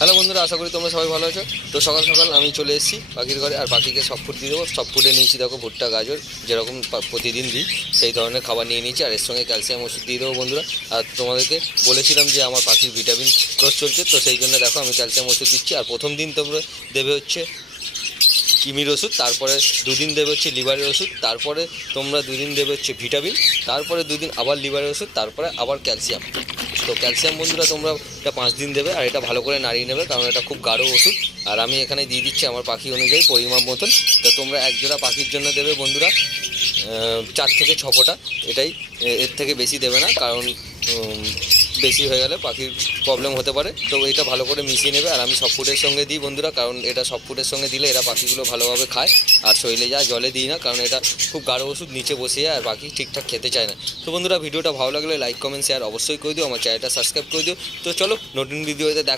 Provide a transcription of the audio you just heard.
Hello বন্ধুরা, আশা করি তোমরা সবাই ভালো আছো। তো সকাল সকাল আমি চলে এসেছি পাখির ঘরে, আর পাখিকে সব ফুড দিয়ে দেবো। সব ফুডে নিয়েছি দেখো ভুট্টা, গাজর, যেরকম প্রতিদিন দিই সেই ধরনের খাবার নিয়ে নিয়েছি, আর এর সঙ্গে ক্যালসিয়াম ওষুধ দিয়ে দেবো বন্ধুরা। আর তোমাদেরকে বলেছিলাম যে আমার পাখির ভিটামিন কোর্স চলছে, তো সেই জন্য দেখো আমি ক্যালসিয়াম ওষুধ দিচ্ছি। আর প্রথম দিন তোমরা দেবে হচ্ছে কিমির ওষুধ, তারপরে দুদিন দেবে হচ্ছে লিভারের ওষুধ, তারপরে তোমরা দুদিন দেবে হচ্ছে ভিটামিন, তারপরে দুদিন আবার লিভারের ওষুধ, তারপরে আবার ক্যালসিয়াম। তো ক্যালসিয়াম বন্ধুরা তোমরা এটা 5 দিন দেবে, আর এটা ভালো করে নাড়িয়ে নেবে, কারণ এটা খুব গাঢ় ওষুধ। আর আমি এখানে দিয়ে দিচ্ছি আমার পাখি অনুযায়ী পরিমাপ মতন। তো তোমরা একজোড়া পাখির জন্য দেবে বন্ধুরা 4 থেকে 6 ফোঁটা, এটাই, এর থেকে বেশি দেবে না, কারণ বেশি হয়ে গেলে পাখির প্রবলেম হতে পারে। তো এটা ভালো করে মিশিয়ে নেবে। আর আমি সব ফুডের সঙ্গে দিই বন্ধুরা, কারণ এটা সব ফুডের সঙ্গে দিলে এরা পাখিগুলো ভালোভাবে খায়। আর শরীরে যায়, জলে দিই না, কারণ এটা খুব গাঢ় ওষুধ, নিচে বসে যায় আর পাখি ঠিকঠাক খেতে চায় না। তো বন্ধুরা, ভিডিওটা ভালো লাগলে লাইক কমেন্ট শেয়ার অবশ্যই করে দিও, আমার চ্যানেলটা সাবস্ক্রাইব করে দিও। তো চলো নতুন ভিডিওতে দেখা